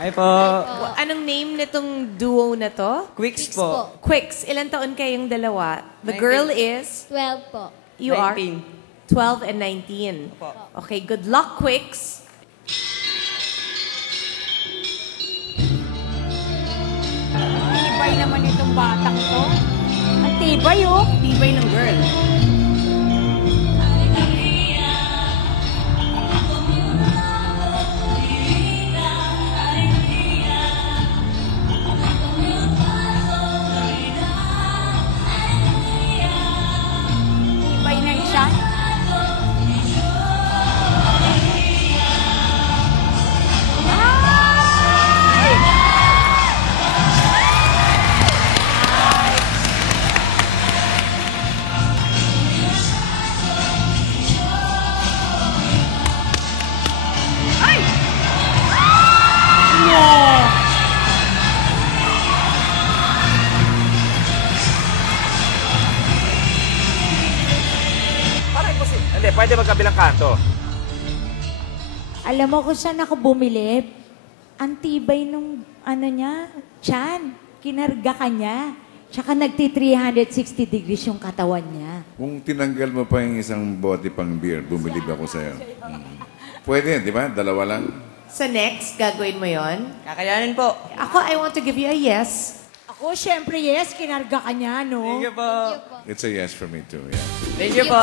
Ay po. Anong name nitong duo na to? Quicks po. Quicks. Ilan taon kayong dalawa? The 19. girl is? 12 po. You 19. are? 12 and 19. Opo. Okay, good luck, Quicks. Tibay naman itong batang to. Ang tibay, oh. Tibay ng girl. Tibay na siya. Parang imposible. Hindi, pwede magkabilang kanto. Alam mo kung saan ako bumili? Ang tibay nung, ano niya, tiyan. Kinarga ka niya. Tsaka nagti-360 degrees yung katawan niya. Kung tinanggal mo pa yung isang bote pang beer, bumilib ako sa'yo. Pwede, di ba? Dalawa lang. Sa next, gagawin mo yon. Kakayanin po. Ako, I want to give you a yes. Ako, syempre, yes, kinarga ka niya, no? Thank you po. It's a yes for me too, yeah. Thank you po.